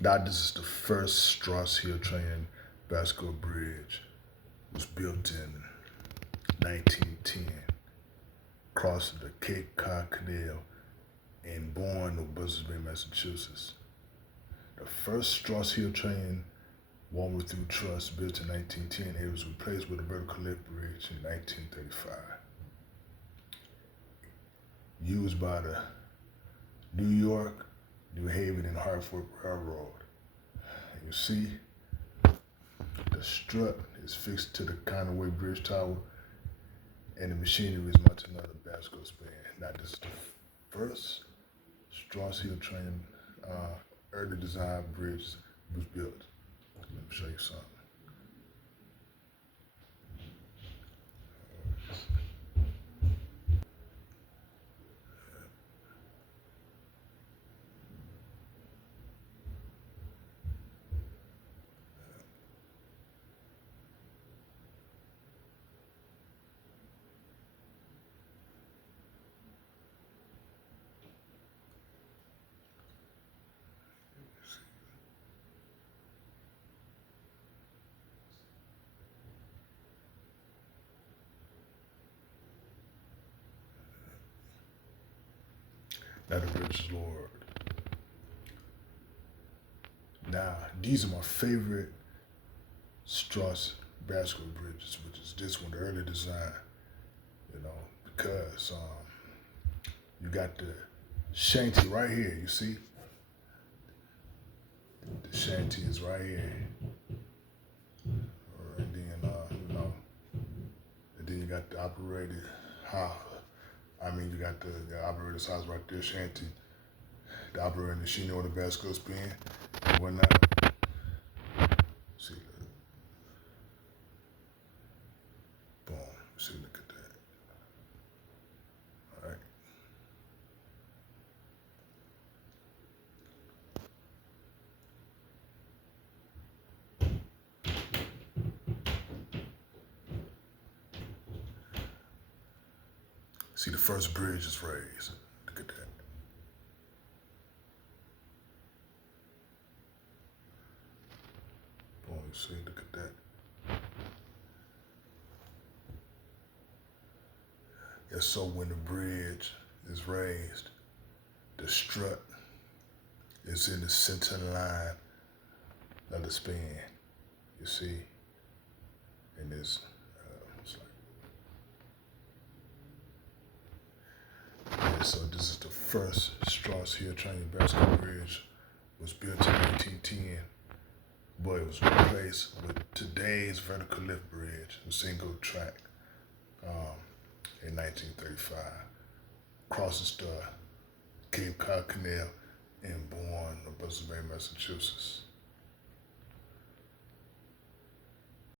Now this is the first Strauss Trunnion Bascule Bridge. It was built in 1910, crossing the Cape Cod Canal in Bourne, Massachusetts. The first Strauss Trunnion Walmer through Truss built in 1910, it was replaced with a vertical lift bridge in 1935. Used by the New York, New Haven, and Hartford Railroad. And you see, the strut is fixed to the counterweight bridge tower, and the machinery is mounted on the Bascule span. Now, this is the first Strauss Trunnion early design bridge was built. Let me show you something. Now the bridge is lowered. Now, these are my favorite Strauss Bascule bridges, which is this one, the early design, because you got the shanty right here, you see? The shanty is right here. And then you got the operated house. You got the operator's house right there, shanty. The operating machinery on the Bascule spin and whatnot. See that? Boom. See, look at that. All right. See, the first bridge is raised. Look at that. Boom, you see, look at that. And so when the bridge is raised, the strut is in the center line of the span, you see? And this, so this is the first Strauss Trunnion Bascule Bridge. Was built in 1910, but it was replaced with today's vertical lift bridge, a single track, in 1935. Crosses the Cape Cod Canal in Bourne, Massachusetts.